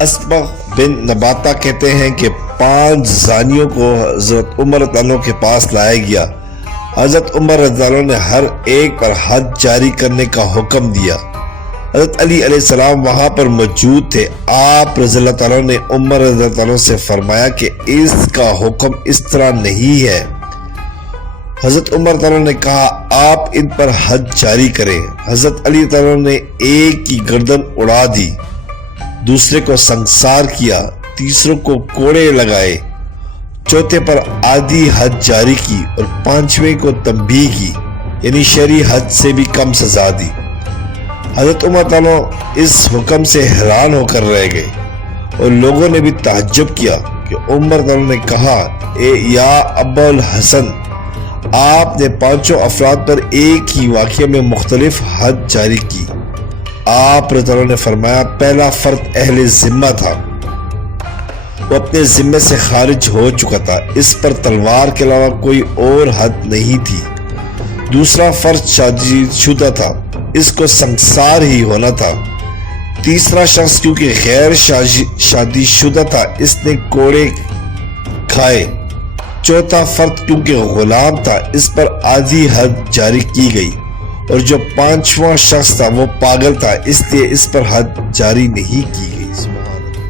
اسبغ بن نباتہ کہتے ہیں کہ 5 زانیوں کو حضرت عمر رضی اللہ عنہ کے پاس لایا گیا۔ حضرت عمر رضی اللہ عنہ نے ہر ایک پر حد جاری کرنے کا حکم دیا۔ حضرت علی علیہ السلام وہاں پر موجود تھے۔ آپ رضی اللہ تعالیٰ نے عمر رضی اللہ تعالیٰ سے فرمایا کہ اس کا حکم اس طرح نہیں ہے۔ حضرت عمر تعالیٰ نے کہا آپ ان پر حد جاری کریں۔ حضرت علی تعالیٰ نے ایک کی گردن اڑا دی، دوسرے کو سنگسار کیا، تیسروں کو کوڑے لگائے، چوتھے پر آدھی حد جاری کی اور 5ویں کو تنبیہ کی، یعنی شرعی حد سے بھی کم سزا دی۔ حضرت عمر تعالیٰ اس حکم سے حیران ہو کر رہ گئے اور لوگوں نے بھی تعجب کیا کہ عمر تعالیٰ نے کہا اے یا ابا الحسن، آپ نے 5 افراد پر ایک ہی واقعے میں مختلف حد جاری کی۔ آپ رضی اللہ نے فرمایا پہلا فرد اہل ذمہ تھا، وہ اپنے ذمے سے خارج ہو چکا تھا، اس پر تلوار کے علاوہ کوئی اور حد نہیں تھی۔ دوسرا فرد شادی شدہ تھا، اس کو سنگسار ہی ہونا تھا۔ تیسرا شخص کیونکہ غیر شادی شدہ تھا، اس نے کوڑے کھائے۔ چوتھا فرد کیونکہ غلام تھا، اس پر آدھی حد جاری کی گئی، اور جو 5واں شخص تھا وہ پاگل تھا، اس لیے اس پر حد جاری نہیں کی گئی۔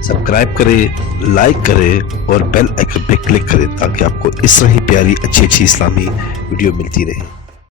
سبسکرائب کریں، لائک کریں اور بیل آئیکن پہ کلک کریں تاکہ آپ کو اس طرح ہی پیاری اچھی اسلامی ویڈیو ملتی رہے۔